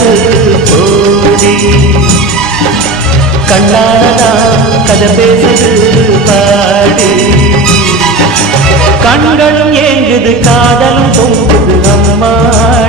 அழகு கோடி. கண்ணாலதான் கதை பேசுது பாடி. கண்களும் ஏங்குது காதலும் பொங்குது அம்மா.